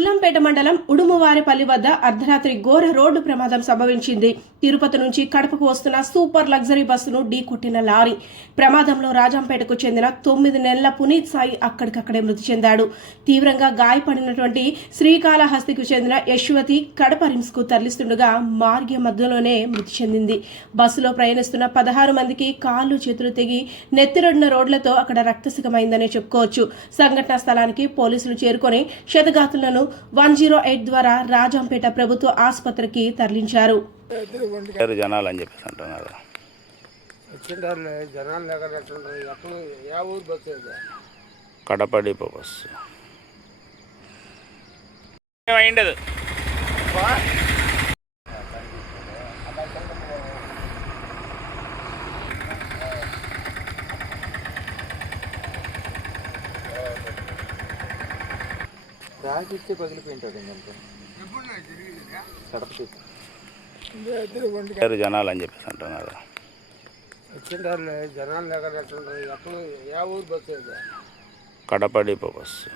పుల్లంపేట మండలం ఉడుమువారిపల్లి వద్ద అర్ధరాత్రి ఘోర రోడ్డు ప్రమాదం సంభవించింది. తిరుపతి నుంచి కడపకు వస్తున్న సూపర్ లగ్జరీ బస్సును ఢీకొట్టిన లారీ ప్రమాదంలో రాజంపేటకు చెందిన 9 నెలల పునీత్ సాయి అక్కడికక్కడే మృతి చెందాడు. తీవ్రంగా గాయపడినటువంటి శ్రీకాళహస్తికి చెందిన యశ్వతి కడప రిమ్స్ కు తరలిస్తుండగా మార్గ మధ్యలోనే మృతి చెందింది. బస్సులో ప్రయాణిస్తున్న 16 మందికి కాళ్ళు చేతులు తెగి నెత్తిరొడిన రోడ్లతో అక్కడ రక్తసికమైందనే చెప్పుకోవచ్చు. సంఘటనా స్థలానికి పోలీసులు చేరుకొని క్షతగాతులను 108 ద్వారా రాజంపేట ప్రభుత్వ ఆసుపత్రికి తరలించారు. జనాలు అని చెప్పేసి అంటున్నారు. కడప డిపో బస్సు అయిండదు. రాగిస్తే పగిలిపోయింటాడు జనాలు అని చెప్పేసి అంటున్నారు. జనాలు లేక కడప డిపో బస్సు